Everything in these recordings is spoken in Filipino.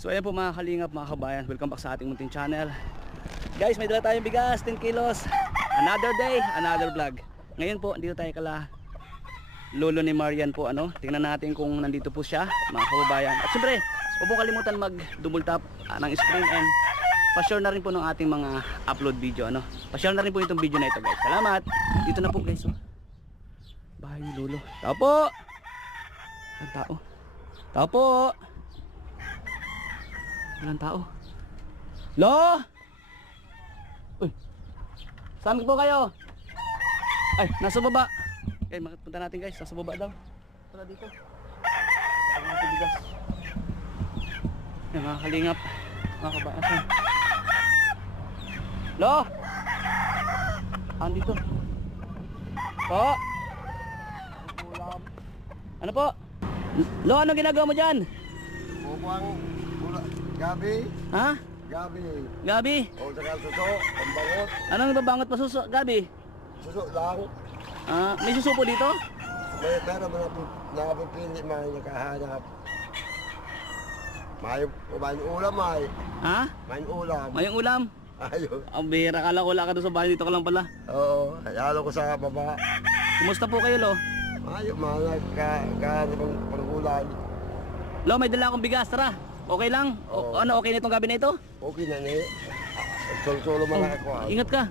So ayan po mga kalingap, mga kabayan, welcome back sa ating munting channel. Guys, may dala tayong bigas, 10 kilos. Another day, another vlog. Ngayon po, dito tayo kala lolo ni Marian po. Tingnan natin kung nandito po siya, mga kababayan. At syempre, huwag po kalimutan mag double tap ng screen and pa-share na rin po ng ating mga upload video. Pa-share na rin po itong video na ito, guys. Salamat. Dito na po, guys. Bahay ni lolo. Tao po. Ang tao. Tao po. Walang tao. Lo! Uy! Saan po kayo? Ay, nasa baba. Okay, punta natin, guys. Nasa baba daw. Wala dito. Pagkakas natin bigas. Yan, mga kalingap. Mga kabaasan. Lo! Andito. Po! Ano po? Lo, ano ginagawa mo dyan? Bumang gabi. Ha? Gabi. Gabi? O saka suso, pambangot. Anong ibabangot pa suso? Gabi? Suso lang. May suso po dito? Meron mo napipili mga nakahanap. May ulam ay. Ha? May ulam. Mayong ulam? Ayun. Ang bihira, kala ko lang ka doon sa bahay, dito ka lang pala. Oo, hayalo ko sa baba. Kumusta po kayo, Lo? Ayun, mga nagkahanap ng panggulay. Lo, may dala akong bigas, tara. Okay lang? Oo. Okay na itong gabi na ito? Okay na ni. Solo-solo man ako ay. Ingat ka.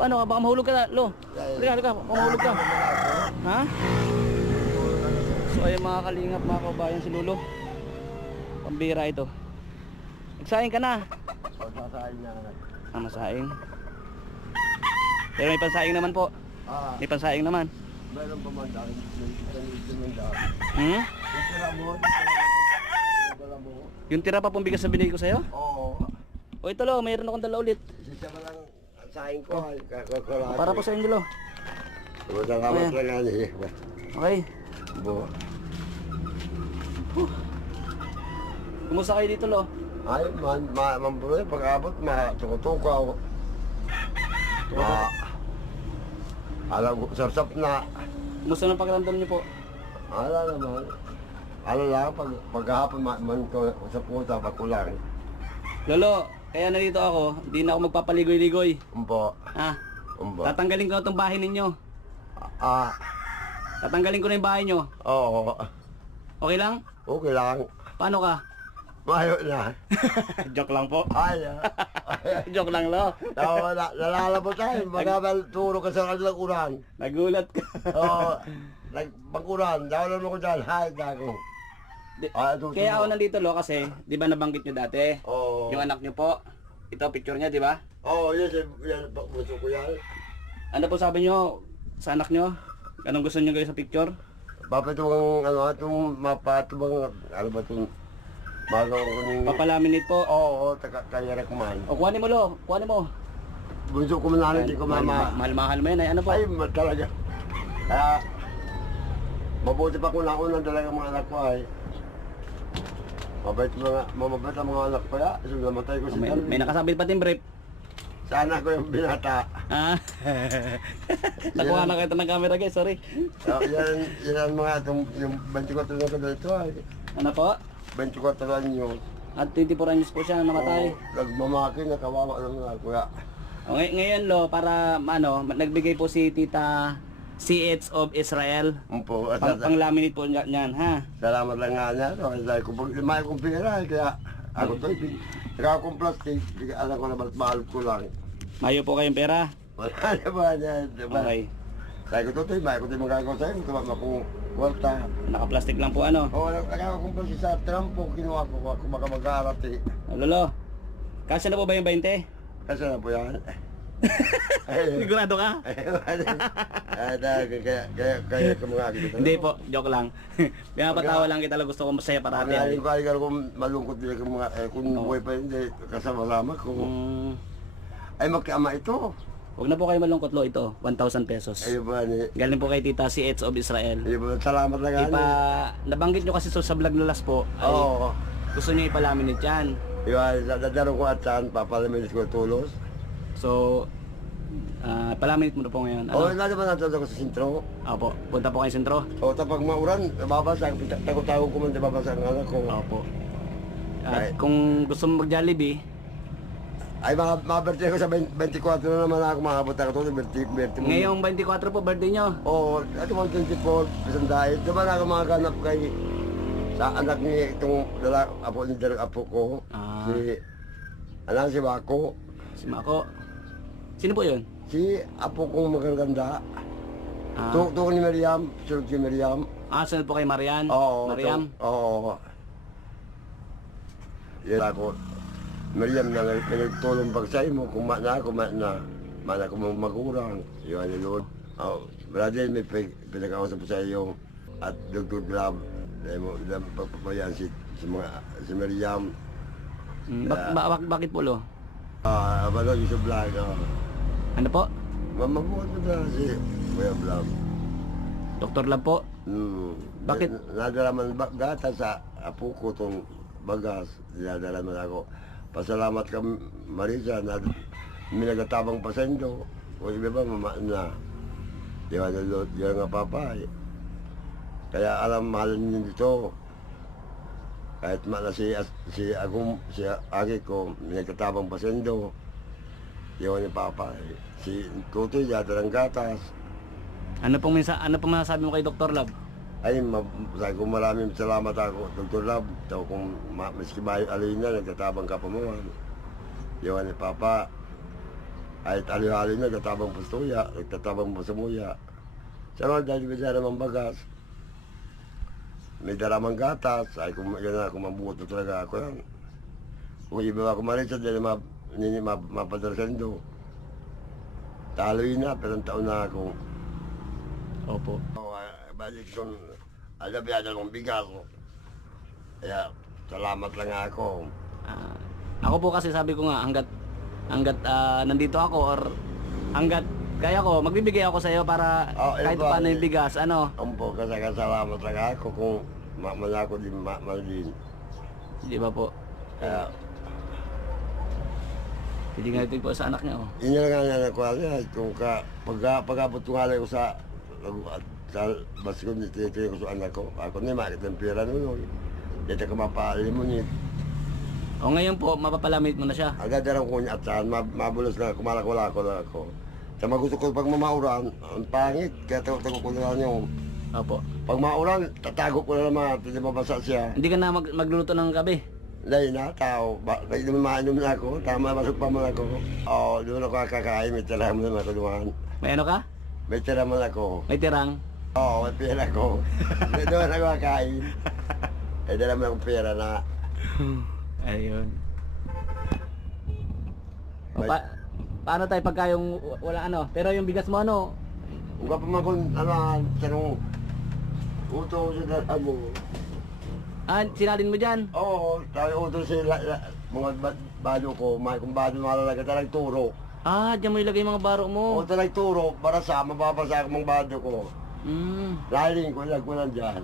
Paano ka? Baka mahulog ka, Lo. Halika, baka mahulog ka. Ha? So ayun mga kalingap, mga kabayan, si Lolo. Pambira ito. Nagsaing ka na. Pagsasahin na. Masaing. Pero may pansaing naman po. May pansaing naman. Meron pa man dahil. May dahil. Hmm? Yung tira mo. Yung tira pa pong bigas na binigay ko sa'yo? Oo. O ito, Lo, mayroon akong dala ulit. Siya ba lang ang saing ko ay kakulati. Para po sa inyo, Lo. Salamat lang nga niya. Okay. Bo. Kumusta kayo dito, Lo? Ay, mambuloy, pag-abot, tukutukaw. Alam, sarsap na. Kumusta ng pakiramdam niyo po? Ala naman. Ala lang, paghahapon man ko sa puta, pagkulang. Lolo, kaya nandito ako, hindi na ako magpapaligoy-ligoy. Umbo. Ha? Umbo. Tatanggalin ko na itong bahay ninyo. Tatanggalin ko na yung bahay nyo. Oo. Okay lang? Okay lang. Paano ka? Mayo na. Joke lang po. Ay, Joke lang, Lo. nalalabot tayo. Magabal turo ka sa kanilang uran. Nagulat ka. Oo. Pag-uran, dahil mo ko dyan, hay, dago. Kaya ako nandito, Lo, kasi, di ba nabanggit nyo dati? Oo. Yung anak nyo po, ito picture niya, di ba? Oo, yan, gusto ko yan. Ano po sabi nyo sa anak nyo? Anong gusto nyo gawin sa picture? Papatubang, itong mapatubang, ano ba itong, magawa ko ng... Papalaminate po. Oo, kaya man. O, kuhanin mo, Lo. Kuhanin mo. Bunso ko man, hindi ko mama. Mahal-mahal mo yan. Ay, ano po? Ay, talaga. Kaya, mabuti pa kung naunang talaga mga anak ko ay. Mabait ang mga anak ko ya. So, namatay ko si Darwin. May nakasabit pa din brief. Sana ko yung binata. Nakuha na kayo ng camera, guys. Sorry. Yan ang mga yung 24 na ko dito ay. Ano po? 24 anyo. At 24 anyos po siya namatay. Nagmamaki, nakawawa naman ako ya. Okay, ngayon, Lo, para nagbigay po si Tita CH of Israel. Umpo. Pang-laminate po niyan, ha? Salamat lang nga niya. Dahil kung may kong pera, kaya ako to, naka akong plastic, alam ko na mahal ko lang. Mayo po kayong pera. Wala na ba niya? Diba? Okay. Sabi ko to, may ko tayo magagawa sa'yo, tumag akong kwarta. Naka-plastic lang po, ano? Oo, naka akong plastic sa trampo, kinuha ko ako baka mag-aarat eh. Lolo, kasya na po ba yung 20? Kasi na po yan. Sigurado ka? Kaya kumagagawa kita. Hindi po, joke lang. Pinapatawa lang kita lang, gusto ko masaya parati. Pag-alin ko, ayaw kung malungkot din kung buhay pa hindi kasama-sama ko. Ay magkama ito. Huwag na po kayo malungkot, Lo, ito, 1,000 pesos. Ayun ba ni? Galing po kay Tita CH of Israel. Ayun ba, salamat lang Nabanggit nyo kasi sa vlog na last po, ay Oo. gusto nyo ipalaminate yan. Yung dadaro ko at saan, papalaminis ko tulos. So, palaminate mo na po ngayon. Oo, na naman natin ako sa sintro. Opo, punta po kayo sentro. O tapag mauran, babasa, tago-tago ko man, babasa ang anak ko. Opo. At kung gusto mo mag-Jollibee, Ay, birthday ko sa 24 na naman ako makabot ako to, 20. ngayong 24 po birthday nyo. Oo, at 124, isang dahil. Diba na ako makaganap kay sa anak ni itong apo ni apo ko, Ah. si Wako, Si Mako. Sino po yun? si apo kong magaganda. Ah, Tuko ni Miriam, sunod si Miriam. sunod po kay Marian. Oo. Mariam. Oo. Yan ako. Miriam na nagtulong pag sa imo, kumana ako, mana ko magurang. Yun, Lord. Oh, brother, may pinakausap sa iyo. At Dr. Grab, dahil mo pagpapayan si Miriam. Bakit po, lo? Abalo yung sa vlog. Ano po? Mamabuot mo na si Kuya Blam. Dr. Lab po? Bakit? Nadala man gata sa apo ko itong bagas. Nadala man ako. Pasalamat ka Marisa na may nagatabang pasendo. O iba ba mama na. Di ba nalot yun nga papay. Kaya alam mahal niyo dito. Kahit na si Agi ko, may nagtatabang pasendo. Yun ni Papa. Si Tutoy, yata ng gatas. Ano pong masasabi mo kay Dr. Lab? Ay, sabi ko maraming salamat ako, Dr. Lab. Taw kung maski bayo alina, nagtatabang ka pa mo. Yun ni Papa. Kahit aliw-aliw na, nagtatabang pastuya, nagtatabang pasamuya. Sana dahil may daramang bagas. May daramang gatas. Ay, kung yan na, kung mabuot na talaga ako yan. Kung iba ako marisa, dahil mapadrasendo. Taloy na, pero ang taon na ako. Opo. Balik kong alabiyada kong bigas. Kaya, salamat lang ako. Ako po kasi sabi ko nga, hanggat nandito ako or hanggat kaya ko, magbibigay ako sa iyo para kahit paano yung bigas, ano. Ampo, kasi salamat lang ako kung malako din, din. Di ba po? Kaya, hindi nga ito po sa anak niya, oh. yun lang nga nakuha niya. Kung pag-abot ko nga lang ko sa basko, nito ko sa anak ko. Ako na, makit ng pera nun. Dito ka mapalimunit. O ngayon po, mapapalamit mo na siya. Agad na ko niya at saan, mabulos na, kumalak-wala ako. Sa gusto ko pag mamauran, ang pangit, kaya tago ko na lang yung... Opo. Pag mauran, tatago ko na naman, hindi mabasa siya. Hindi ka na magluluto ng gabi? Dahil na, tao, kahit mainom na ako, tama, masok pa mo ako. Oo, doon ako kakain, may tira mo naman ako doon. May ano ka? May tira mo ako. May tirang? Oo, may pera ko. Doon ako kakain. Eh, dala mo akong pera na. Ayun. Paano tayo pagka yung wala ano? Pero yung bigas mo ano? Kung ka pa man kung sanong uto sa amo. Sinalin mo dyan? Oo, tayo uto sa mga bado ko. Kung bado malalaga, talag turo. Diyan mo ilagay yung mga baro mo. Oo, talag turo, para sa mababasa ako mga bado ko. Laling ko, ilag ko lang dyan.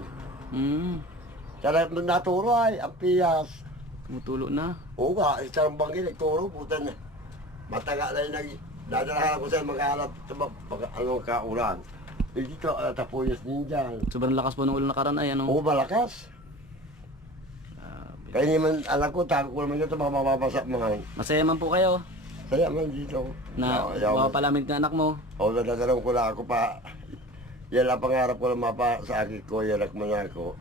Talag naturo ay, ang piyas. Tumutulo na. Oo nga, isang bangin, nagturo, puta na. Mataga na yung dadalahan ko sa mag-aarap sa kaulan. Eh dito, tapuyas din dyan. Sobrang lakas po ng ulo nakaraan ay ano? Oo, malakas. Kaya naman, anak ko, tago ko naman dito, baka mababasa mga. Masaya man po kayo Kaya man dito. na mapapalamig na anak mo. Oo, nadadalong ko lang ako pa. Yan ang pangarap ko lang mapa sa akin ko, yan man ako.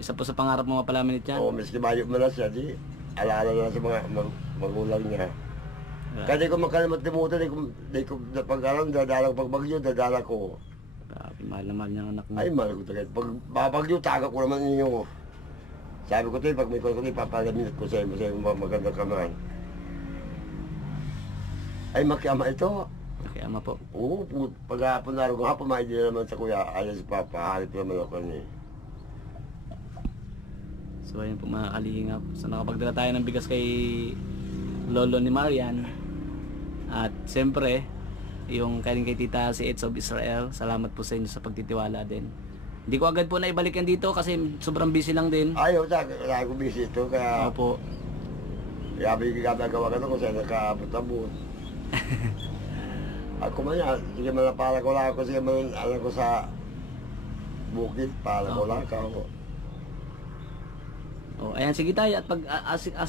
Isa po sa pangarap mo mapalaminit yan. Oo, miski mayo mo na siya, di. Alaala na sa mga magulang niya. Kaya di ko makalimutan di ko pag-alam, dadala ko pag bagyo, dadala ko. Grabe, mahal na mahal niyang anak mo. Ay, mahal ko talaga. Pag babagyo, taga ko naman ninyo. Sabi ko tayo, pag may ko tayo, papalaminit ko sa iyo, maganda ka man. Ay, makiyama ito. Kaya ama po. Oo, pag-hapon na rin ko, hapon maidi na naman sa kuya, ayaw si Papa, halip naman ako niya. So ayun po mga kalingap. So nakapagdala tayo ng bigas kay lolo ni Marian. At siyempre, yung kay tita si Eds of Israel, salamat po sa inyo sa pagtitiwala din. Hindi ko agad po na ibalik yan dito kasi sobrang busy lang din. Ayaw, kaya ko busy ito, kaya... Opo. Kaya bigagawa ka na kung saan nakaabot-abot. Ako man yan, sige man na pala ko lang ako, sige man alam ko sa bukid, pala ko lang ako. Oh, ayan, sige tayo. At pag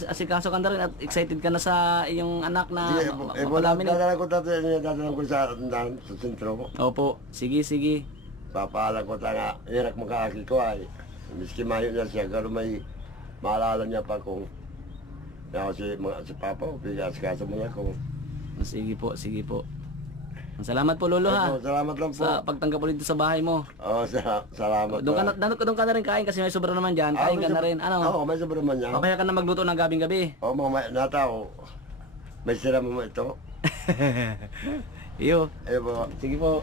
asikaso ka na rin at excited ka na sa iyong anak na Sige, wala, mapadami na. dadala ko dadala ko sa sentro. Opo, sige, sige. Papaalam ko nga, irak mo kaaki ko ay. Miski mayo na siya, pero may maalala niya pa kung si Papa, bigas kaso mo na ko. Sige po, sige po. Salamat po, Lolo, ha. Salamat lang po. Sa pagtanggap ulit dito sa bahay mo. Oo, salamat. Doon ka na rin kain kasi may sobra naman dyan. Kain ka na rin. Ano? Oo, may sobra man niya. O kaya ka na magluto ng gabing-gabi. Oo, mga natao. May sira mo ito. Iyo. Iyo po. Sige po.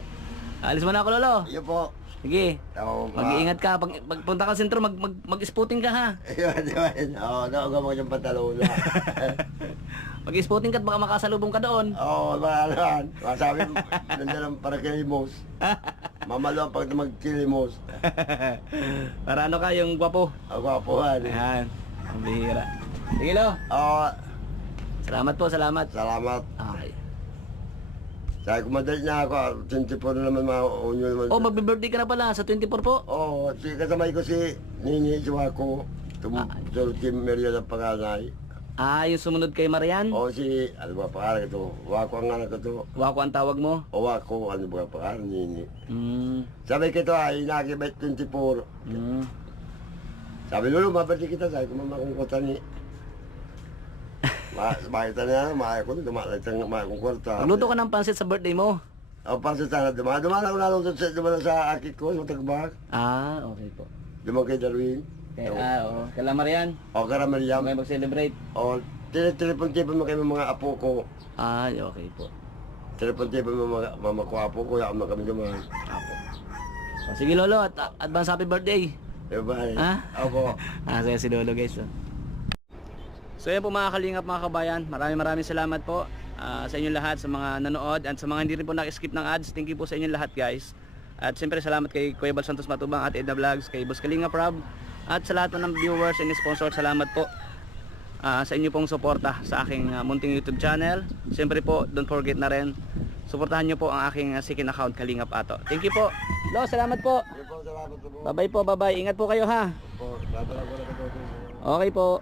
Alis mo na ako, Lolo. Iyo po. Sige. Oo, Mag-iingat ka. Pagpunta ka sa sentro, mag-spotting ka, ha. Iyo, di ba? Oo, naugam ko yung pantalon na. Mag-spotting ka at baka makasalubong ka doon. Oo, maalaan. Masabi, nandiyan lang para kilimos. Mamalo ang pag magkilimos. Para ano ka, yung gwapo. Ako apuhan. Ayan. Ang bihira. Sige, Lo. Oo, Salamat po, salamat. salamat. Okay. Sabi ko, madali na ako. 24 na naman mga unyo naman. Oh, magbe-birthday ka na pala sa 24 po. Oo, kasamay ko si Nini, si Wako. Tumulong Maria ng panganay. Ah, yung sumunod kay Marian. O si, ano ba pangalan ito? Wako ang anak ko to. Wako ang tawag mo. O Wako, ano ba pangalan Nini? Hmm. Sabi ko ito ay nakibet 24. Hmm. Sabi Lolo, mabati kita. Sabi ko, mamakungkuta ni. Makita niya, makakot, dumalatang makakong kwarta. Magluto ka ng pansit sa birthday mo. O pansa sana, dumala ko nalong sa akit ko, sa tagbak. Ah, okay po. Dumang kay Darwin. Kaya, oo. Kala Marian, O Karamariam. may mag-celebrate. O, telepon-tipon mo kayo mga apo ko. Ah, okay po. Telepon-tipon mo mga mama ko apo ko, yaman kami naman. Apo. So, sige, Lolo, at advance happy birthday. Diba? Ha? Opo. Saya si Lolo, guys. Oh. So yan po mga kalingap, mga kabayan, maraming salamat po sa inyong lahat, sa mga nanood at sa mga hindi rin po nakskip ng ads. Thank you po sa inyong lahat, guys. At siyempre salamat kay Kuya Bal Santos Matubang at Edna Vlogs, kay Boss Kalingap Rob, at sa lahat po ng viewers and sponsors. Salamat po sa inyo pong suporta sa aking munting YouTube channel. Siyempre po, don't forget na rin, suportahan nyo po ang aking second account, Kalingap Ato. Thank you po. Lo, salamat po. Salamat po. Bye bye po, bye bye. Ingat po kayo, ha. Dadala ko na ito. Okay po.